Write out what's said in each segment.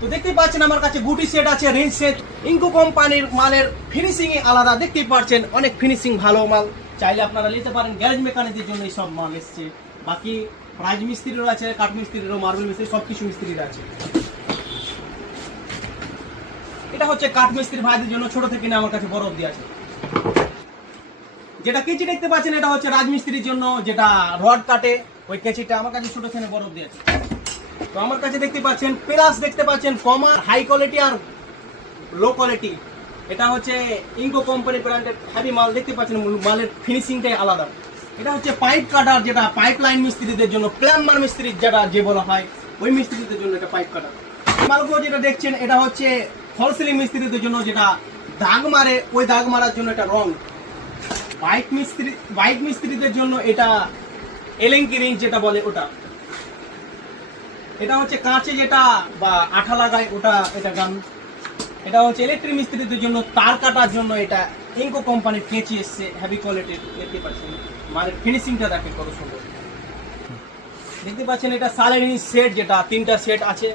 তো দেখতেই পাচ্ছেন আমার কাছে গুটি সেট আছে, রেঞ্জ সেট। ইনকো কোম্পানির মালের ফিনিশিং এ আলাদা, দেখতেই পাচ্ছেন অনেক ফিনিশিং ভালো মাল। চাইলে আপনারা নিতে পারেন, গ্যারেজ মেকানিকদের জন্য এই সব মাল এসছে। বাকি রাজ মিস্ত্রিরও আছে, কাঠ মিস্ত্রিরও, মার্বেল মিস্ত্রি, সবকিছু মিস্ত্রির আছে। এটা হচ্ছে কাঠ মিস্ত্রি ভাইদের জন্য, ছোট থেকে নিয়ে আমার কাছে বড় অবধি আছে। যেটা কেচি দেখতে পাচ্ছেন এটা হচ্ছে রাজমিস্ত্রির জন্য, যেটা রড কাটে, ওই কেচিটা আমার কাছে ছোট থেকে বড় অবধি আছে। তো আমার কাছে দেখতে পাচ্ছেন প্লাস, দেখতে পাচ্ছেন কমা, হাই কোয়ালিটি আর লো কোয়ালিটি। এটা হচ্ছে ইনকো কোম্পানি ব্র্যান্ডের হেভি মাল, দেখতে পাচ্ছেন মালের ফিনিশিংটাই আলাদা। এটা হচ্ছে পাইপ কাটার, যেটা পাইপ লাইন মিস্ত্রিদের জন্য, প্লাম্বার মিস্ত্রি যেটা যে বলা হয়, ওই মিস্ত্রিদের জন্য এটা পাইপ কাটার। মালগুলো যেটা দেখছেন এটা হচ্ছে ফল সিলিং মিস্ত্রিদের জন্য, যেটা দাগ মারে, ওই দাগ মারার জন্য এটা রং। বাইক মিস্ত্রিদের জন্য এটা এলেঙ্কি রিং যেটা বলে ওটা। এটা হচ্ছে কাঁচে যেটা বা আঠা লাগায় ওটা, এটা গান। এটা হচ্ছে ইলেকট্রিক মিস্ত্রিদের জন্য, তার কাটার জন্য এটা ইনকো কোম্পানির কেচি এসছে, হেভি কোয়ালিটির। দেখতে পাচ্ছেন মালের ফিনিশিংটা দেখেন কত সুন্দর। দেখতে পাচ্ছেন এটা সালেনি সেট, যেটা 3টা সেট আছে।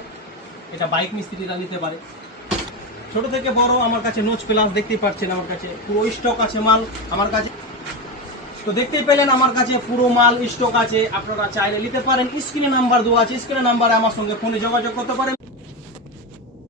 এটা বাইক মিস্ত্রিরা নিতে পারে, ছোট থেকে বড়। আমার কাছে নোচ প্লাস দেখতেই পাচ্ছেন, আমার কাছে পুরো স্টক আছে মাল আমার কাছে। তো দেখতেই পেলেন আমার কাছে পুরো মাল স্টক আছে, আপনারা চাইলে নিতে পারেন। স্ক্রিনে নাম্বার দেওয়া আছে, স্ক্রিনে নাম্বারে আমার সঙ্গে ফোনে যোগাযোগ করতে পারেন।